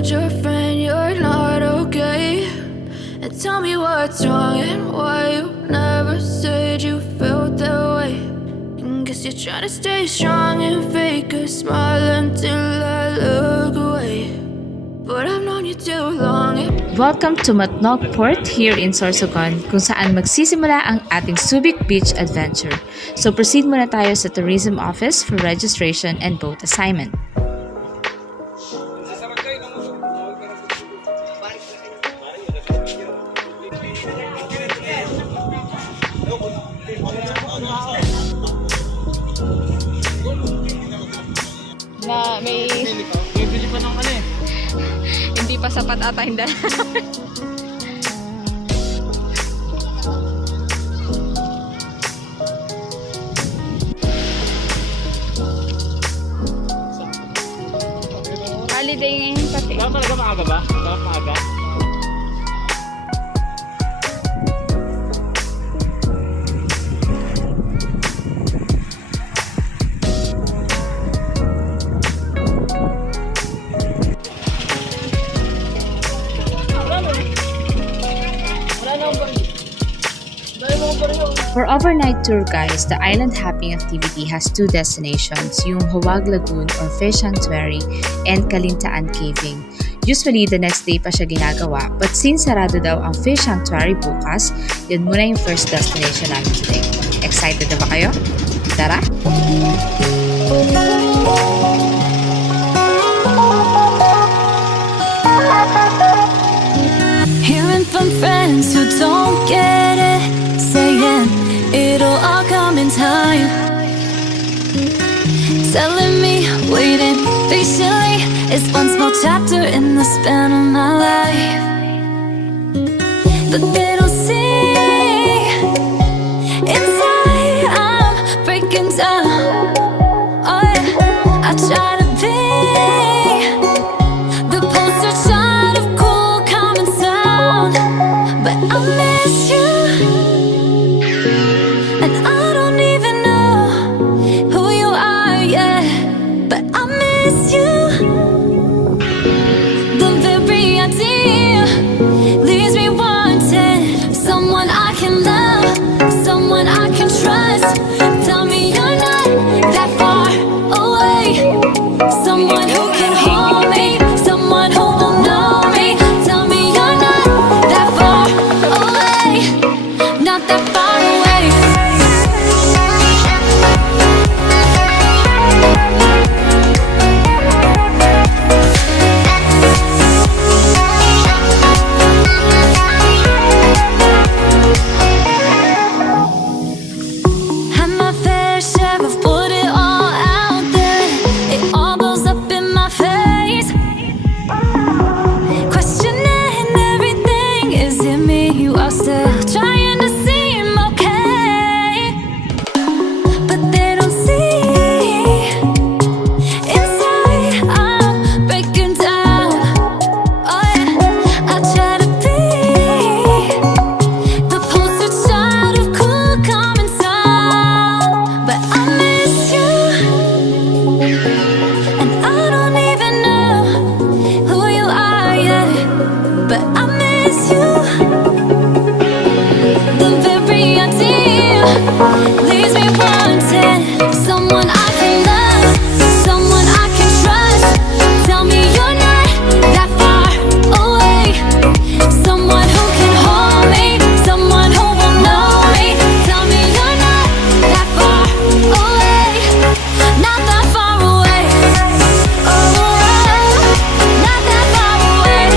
told your friend you're not okay, and tell me what's wrong and why you never said you felt that way. And guess you're trying to stay strong and fake a smile until I look away, but I've known you too long. Welcome to Matnog Port here in Sorsogon, kung saan magsisimula ang ating SUBIC beach adventure. So proceed muna tayo sa tourism office for registration and boat assignment. Na may bili pa ng ano eh. hindi pa sapat ata hindi. Holiday ngayon pati. Kaya talaga maaga ba? Kaya maaga? For overnight tour guys, the island hopping activity has two destinations, yung Huwag Lagoon or Fish Sanctuary and Kalintaan Caving. Usually, the next day pa siya ginagawa, but since sarado daw ang Fish Sanctuary bukas, yun muna yung first destination namin today. Excited na ba kayo? Tara! Hearing from friends who don't get it, saying it'll all come in time, telling me waiting patiently is one small chapter in the span of my life. But they don't see inside I'm breaking down. Oh yeah, I try to be the poster child of cool, common sound, but I miss you. And I don't even know who you are yet, but I miss you. The very idea leaves me wanting someone I can love, someone I can trust. Tell me you're not that far away, someone who can hold me, someone who will know me. Tell me you're not that far away, not that far away. Had my fair share of put it all out there. It all goes up in my face, questioning everything. Is it me you are still trying to seem okay? But they don't see inside I'm breaking down. Oh yeah, I try to be the poster child of cool, common sound, but I miss you. And I don't even know who you are yet, but I miss you. The very idea leaves me wanting someone I can love, someone I can trust. Tell me you're not that far away, someone who can hold me, someone who will know me. Tell me you're not that far away, not that far away. Oh, not that far away.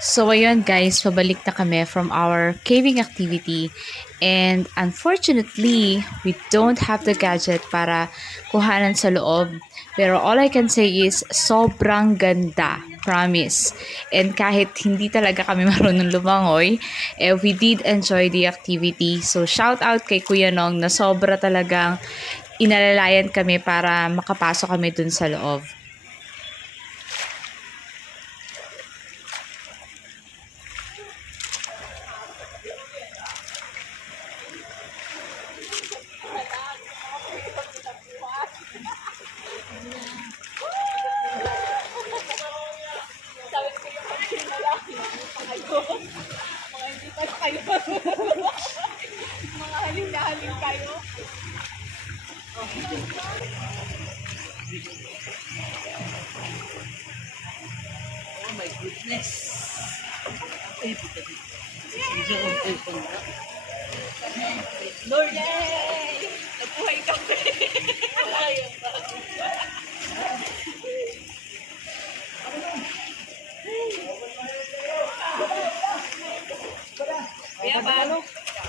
So ayun guys, pabalik na kami from our caving activity and unfortunately, we don't have the gadget para kuhanan sa loob. Pero all I can say is sobrang ganda, promise. And kahit hindi talaga kami marunong lumangoy, we did enjoy the activity. So shout out kay Kuya Nong na sobra talagang inalalayan kami para makapasok kami dun sa loob.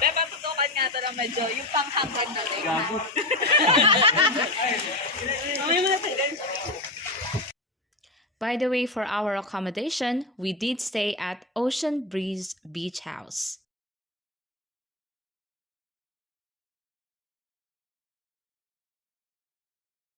Beba, tutukan nga ito lang medyo, yung panghanggang na rin. By the way, for our accommodation, we did stay at Ocean Breeze Beach House.